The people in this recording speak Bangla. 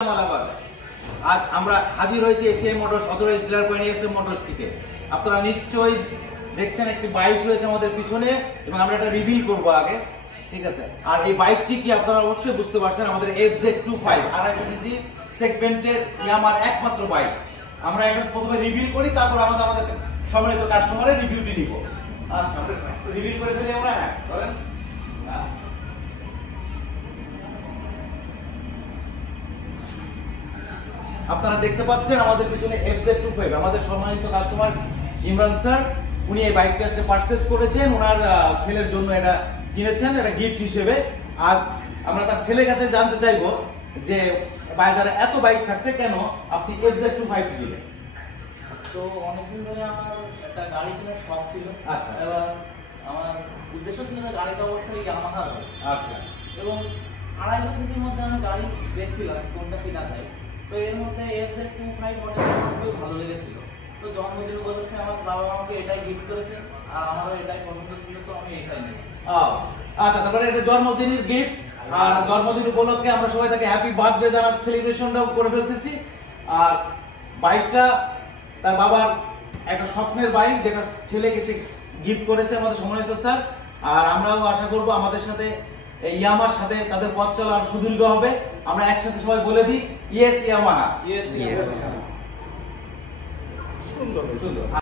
আজ আমরা হাজির হয়েছি ACI motors authorised dealer point SM motors থেকে। আপনারা নিশ্চয়ই দেখছেন একটি বাইক রয়েছে আমাদের পিছনে এবং আমরা এটা রিভিল করব আগে, ঠিক আছে। আর এই বাইকটি কি আপনারা অবশ্যই বুঝতে পারছেন, আমাদের FZ25 আড়াইশো সেগমেন্টের ইয়ামার একমাত্র বাইক। আমরা এখন প্রথমে রিভিল করি, তারপর আমাদের সম্মানিত কাস্টমারের রিভিউটি নিব। আচ্ছা, রিভিল করে ফেলি আমরা। হ্যাঁ ধরেন, আপনারা দেখতে পাচ্ছেন আমাদের পিছনে FZ25 আমাদের সম্মানিত কাস্টমার ইমরান স্যার, উনি এই বাইকটা আজকে পারচেজ করেছেন, ওনার ছেলের জন্য এটা কিনেছেন, এটা গিফট হিসেবে। আজ আমরা তার ছেলের কাছে জানতে চাইবো যে বাজারে এত বাইক থাকতে কেন আপনি FZ25 কিনলেন? তো অনেকদিন ধরে আমার একটা গাড়ি কেনার শখ ছিল। আচ্ছা, এবার আমার উদ্দেশ্য ছিল যে গাড়িটা অবশ্যই ইয়ামাহা হবে। আচ্ছা, এবং 250 সিসির মধ্যে আমি গাড়ি দেখছিলাম কোনটা কিনা যায়। তো এর মধ্যে FZ25 মডেলটা আমার খুব ভালো লেগেছিল। তো জন্মদিন উপলক্ষে আমার বাবা আমাকে এটাই গিফট করেছে, আর আমারও এটাই পছন্দ ছিল, তো আমি এটাই নিই। আচ্ছা, তারপরে এটা জন্মদিনের গিফট, আর জন্মদিন উপলক্ষে আমরা সবাই তাকে হ্যাপি বার্থডে জানার সেলিব্রেশনটাও করে ফেলতেছি। আর বাইকটা তার বাবার একটা স্বপ্নের বাইক, যেটা ছেলেকে সে গিফট করেছে আমাদের সম্মানিত স্যার। আর আমরাও আশা করব আমাদের সাথে ইয়ামার সাথে তাদের পথ চলা আর সুদীর্ঘ হবে। আমরা একসাথে সবাই বলে দিই, ইয়েস ইয়ামাহা। ইয়েস। সুন্দর।